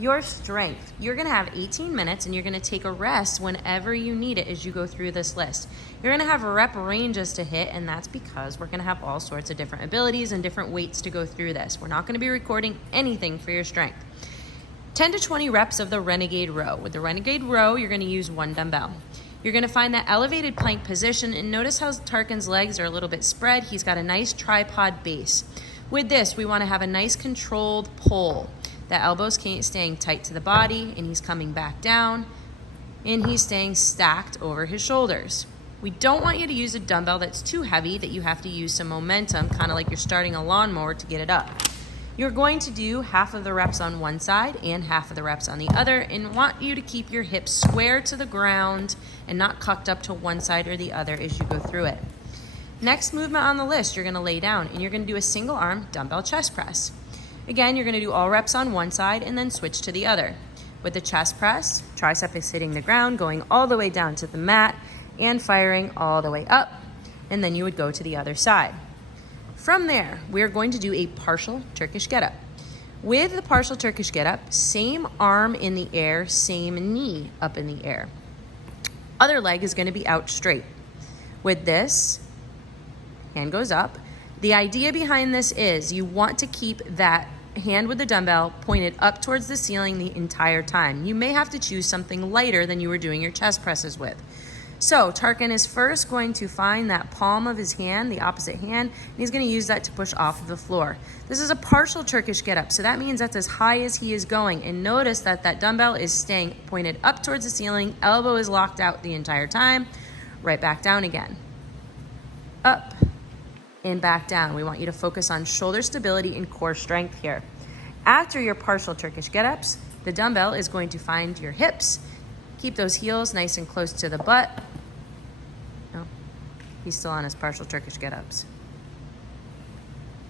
Your strength. You're gonna have 18 minutes and you're gonna take a rest whenever you need it as you go through this list. You're gonna have rep ranges to hit, and that's because we're gonna have all sorts of different abilities and different weights to go through this. We're not gonna be recording anything for your strength. 10 to 20 reps of the Renegade Row. With the Renegade Row, you're gonna use 1 dumbbell. You're gonna find that elevated plank position, and notice how Tarkin's legs are a little bit spread. He's got a nice tripod base. With this, we wanna have a nice controlled pull. The elbows staying tight to the body, and he's coming back down, and he's staying stacked over his shoulders. We don't want you to use a dumbbell that's too heavy that you have to use some momentum, kind of like you're starting a lawnmower to get it up. You're going to do half of the reps on one side and half of the reps on the other, and want you to keep your hips square to the ground and not cocked up to one side or the other as you go through it. Next movement on the list, you're gonna lay down and you're gonna do a single arm dumbbell chest press. Again, you're gonna do all reps on one side and then switch to the other. With the chest press, tricep is hitting the ground, going all the way down to the mat and firing all the way up, and then you would go to the other side. From there, we're going to do a partial Turkish getup. With the partial Turkish getup, same arm in the air, same knee up in the air. Other leg is gonna be out straight. With this, hand goes up. The idea behind this is you want to keep that hand with the dumbbell pointed up towards the ceiling the entire time. You may have to choose something lighter than you were doing your chest presses with. So Tarkin is first going to find that palm of his hand, the opposite hand, and he's going to use that to push off of the floor. This is a partial Turkish getup, so that means that's as high as he is going. And notice that that dumbbell is staying pointed up towards the ceiling, elbow is locked out the entire time, right back down again. Up and back down. We want you to focus on shoulder stability and core strength here. After your partial Turkish get-ups, the dumbbell is going to find your hips. Keep those heels nice and close to the butt. Oh, he's still on his partial Turkish get-ups.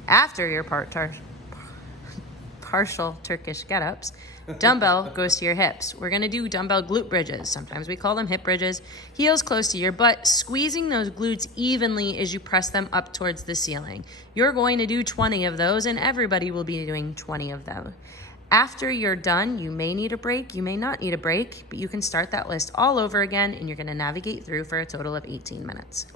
After your partial Turkish get-ups, dumbbell goes to your hips. We're gonna do dumbbell glute bridges. Sometimes we call them hip bridges. Heels close to your butt, squeezing those glutes evenly as you press them up towards the ceiling. You're going to do 20 of those, and everybody will be doing 20 of them. After you're done, you may need a break, you may not need a break, but you can start that list all over again, and you're gonna navigate through for a total of 18 minutes.